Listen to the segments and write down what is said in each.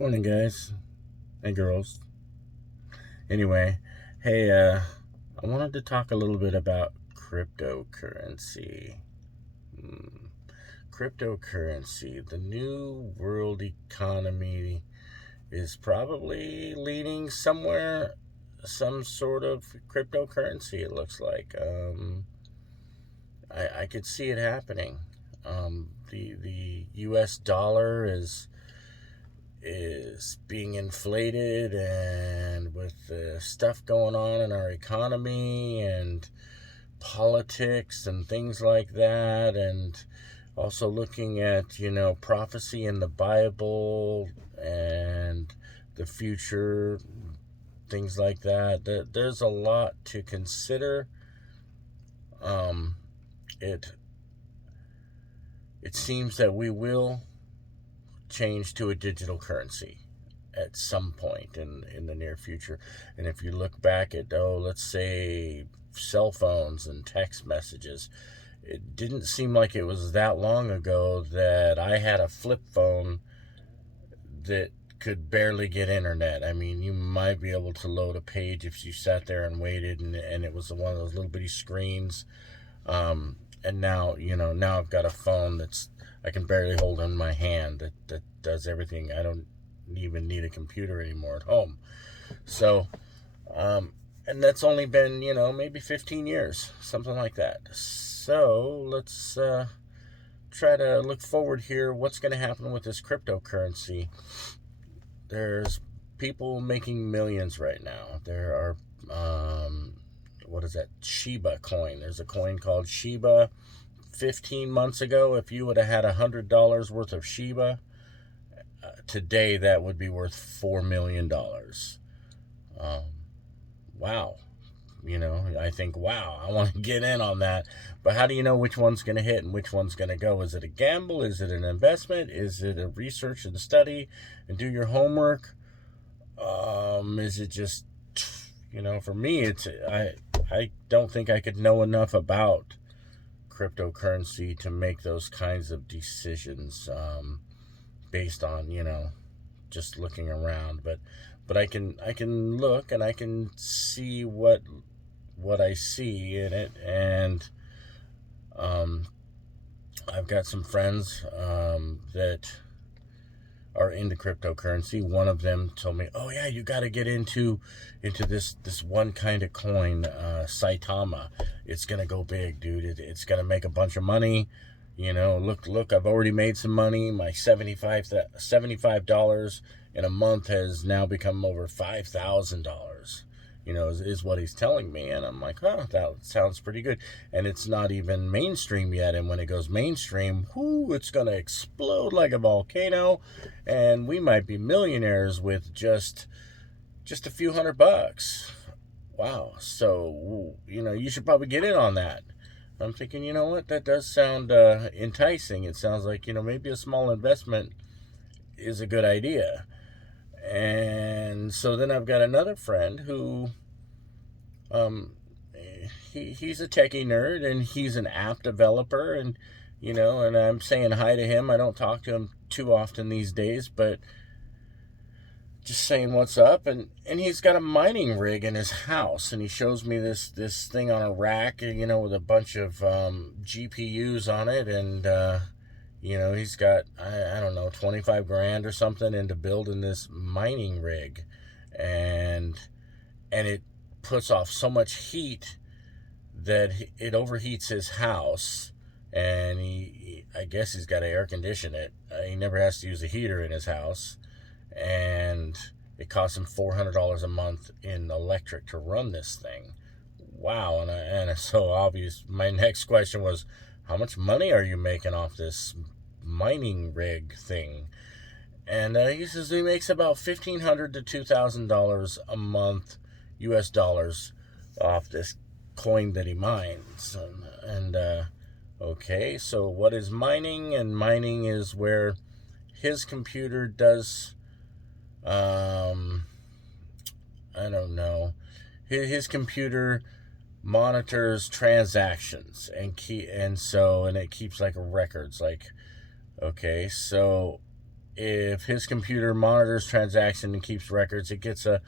Morning, guys and girls. Anyway, hey, I wanted to talk a little bit about cryptocurrency. Hmm. Cryptocurrency, the new world economy, is probably leading somewhere, some sort of cryptocurrency, it looks like. I could see it happening. The US dollar is being inflated, and with the stuff going on in our economy and politics and things like that, and also looking at prophecy in the Bible and the future, things like that. There's a lot to consider. um it it seems that we will change to a digital currency at some point in the near future. And if you look back at, let's say, cell phones and text messages, it didn't seem like it was that long ago that I had a flip phone that could barely get internet. I mean, you might be able to load a page if you sat there and waited, and it was one of those little bitty screens. And now I've got a phone that's I can barely hold in my hand that does everything. I don't even need a computer anymore at home. So, and that's only been, maybe 15 years, something like that. So let's try to look forward here. What's going to happen with this cryptocurrency? There's people making millions right now. There are, what is that? Shiba coin. There's a coin called Shiba. 15 months ago, if you would have had $100 worth of Shiba, today that would be worth $4 million. Wow. I think, wow, I want to get in on that. But how do you know which one's going to hit and which one's going to go? Is it a gamble? Is it an investment? Is it a research and study and do your homework? Is it just, for me, I don't think I could know enough about cryptocurrency to make those kinds of decisions, based on just looking around. But I can look and I can see what I see in it. And I've got some friends that are into cryptocurrency. One of them told me, "Oh yeah, you got to get into this one kind of coin, Saitama. It's gonna go big, dude. It's gonna make a bunch of money. Look, I've already made some money. My $75 in a month has now become over $5,000. Is what he's telling me." And I'm like, "Oh, that sounds pretty good." And it's not even mainstream yet. And when it goes mainstream, it's going to explode like a volcano. And we might be millionaires with just a few $100. Wow. So, you should probably get in on that. I'm thinking, you know what? That does sound enticing. It sounds like, maybe a small investment is a good idea. And so then I've got another friend who, he's a techie nerd, and he's an app developer, and and I'm saying hi to him. I don't talk to him too often these days, but just saying what's up. And he's got a mining rig in his house, and he shows me this thing on a rack, with a bunch of GPUs on it. And he's got, I don't know, 25 grand or something into building this mining rig. And it puts off so much heat that it overheats his house. And I guess he's got to air condition it. He never has to use a heater in his house. And it costs him $400 a month in electric to run this thing. Wow. And it's so obvious. My next question was, how much money are you making off this mining rig thing? And he says he makes about $1,500 to $2,000 a month, US dollars, off this coin that he mines. And okay, so what is mining? And mining is where his computer does, I don't know, his computer monitors transactions and it keeps like records. Like, okay, so if his computer monitors transaction and keeps records, it gets a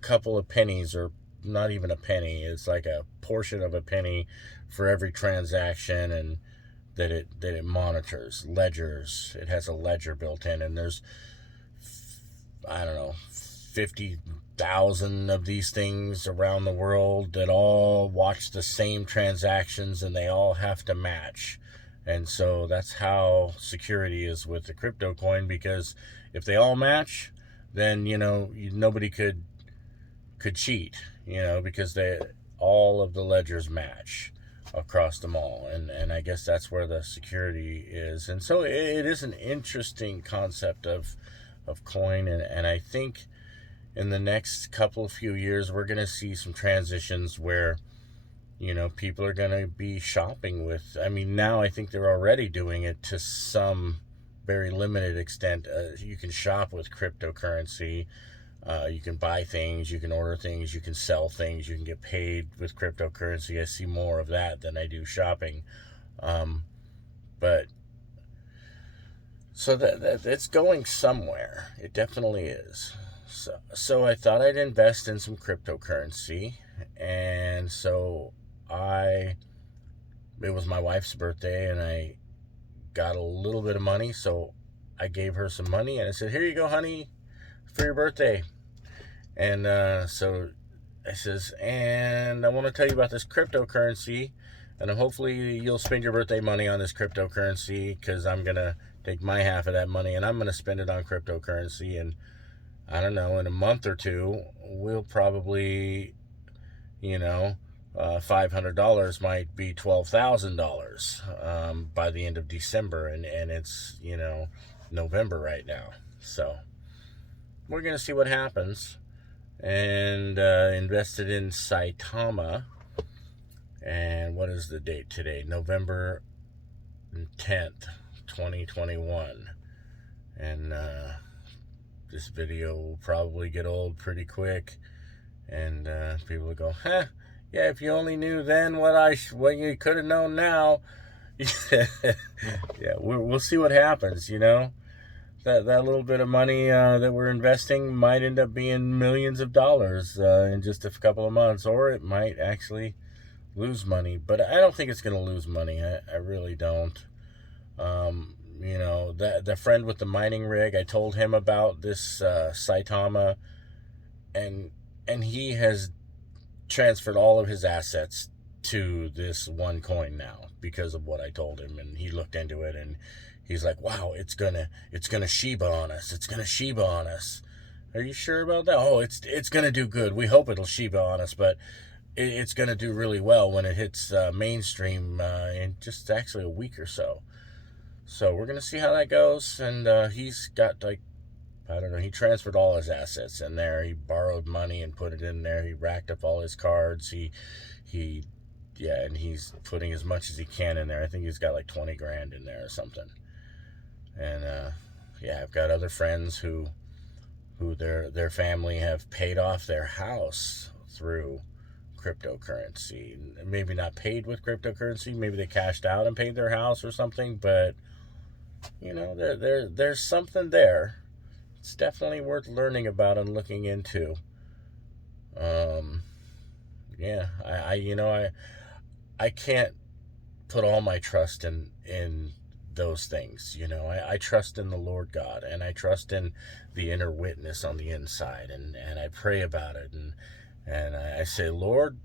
couple of pennies, or not even a penny. It's like a portion of a penny for every transaction, and that it monitors ledgers. It has a ledger built in, and there's, I don't know, 50,000 of these things around the world that all watch the same transactions, and they all have to match. And so that's how security is with the crypto coin, because if they all match, then nobody could cheat, because all of the ledgers match across them all, and I guess that's where the security is. And so it is an interesting concept of coin, and I think in the next couple of few years we're going to see some transitions where people are going to be shopping with, now I think they're already doing it to some very limited extent. You can shop with cryptocurrency. You can buy things, you can order things, you can sell things, you can get paid with cryptocurrency. I see more of that than I do shopping. But so that it's going somewhere. It definitely is. So I thought I'd invest in some cryptocurrency, and so it was my wife's birthday, and I got a little bit of money, so I gave her some money, and I said, "Here you go, honey, for your birthday." And so I says, "And I want to tell you about this cryptocurrency, and hopefully you'll spend your birthday money on this cryptocurrency, because I'm going to take my half of that money, and I'm going to spend it on cryptocurrency. And I don't know, in a month or two, we'll probably, $500 might be $12,000 by the end of December, and it's, November right now. So we're going to see what happens." And invested in Saitama. And what is the date today? November 10th, 2021. And this video will probably get old pretty quick. And people will go, "Yeah, if you only knew then what you could have known now." Yeah, we'll see what happens, That little bit of money that we're investing might end up being millions of dollars in just a couple of months, or it might actually lose money. But I don't think it's going to lose money. I really don't. The friend with the mining rig, I told him about this Saitama, and he has transferred all of his assets to this one coin now because of what I told him, and he looked into it, and he's like, "Wow, it's gonna Shiba on us. It's gonna Shiba on us." Are you sure about that? "Oh, it's gonna do good. We hope it'll Shiba on us, but it's gonna do really well when it hits mainstream in just actually a week or so." So we're gonna see how that goes. And he's got, like, I don't know, he transferred all his assets in there. He borrowed money and put it in there. He racked up all his cards. And he's putting as much as he can in there. I think he's got like 20 grand in there or something. And I've got other friends who their family have paid off their house through cryptocurrency. Maybe not paid with cryptocurrency. Maybe they cashed out and paid their house or something. But there's something there. It's definitely worth learning about and looking into. I can't put all my trust in those things. I trust in the Lord God, and I trust in the inner witness on the inside, and I pray about it, and I say, "Lord,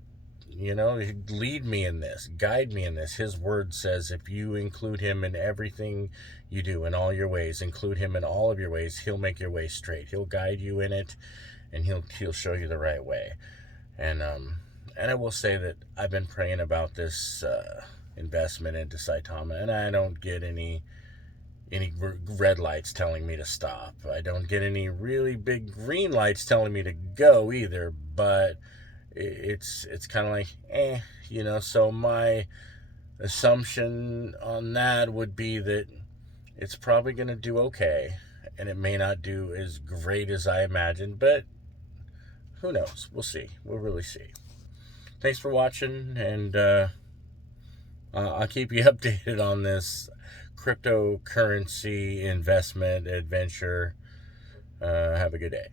lead me in this, guide me in this." His word says if you include him in everything you do, in all your ways, include him in all of your ways, he'll make your way straight. He'll guide you in it, and he'll show you the right way. And I will say that I've been praying about this investment into Saitama, and I don't get any red lights telling me to stop. I don't get any really big green lights telling me to go either, but it's kind of like, so my assumption on that would be that it's probably going to do okay, and it may not do as great as I imagined, but who knows? We'll see. We'll really see. Thanks for watching, and I'll keep you updated on this cryptocurrency investment adventure. Have a good day.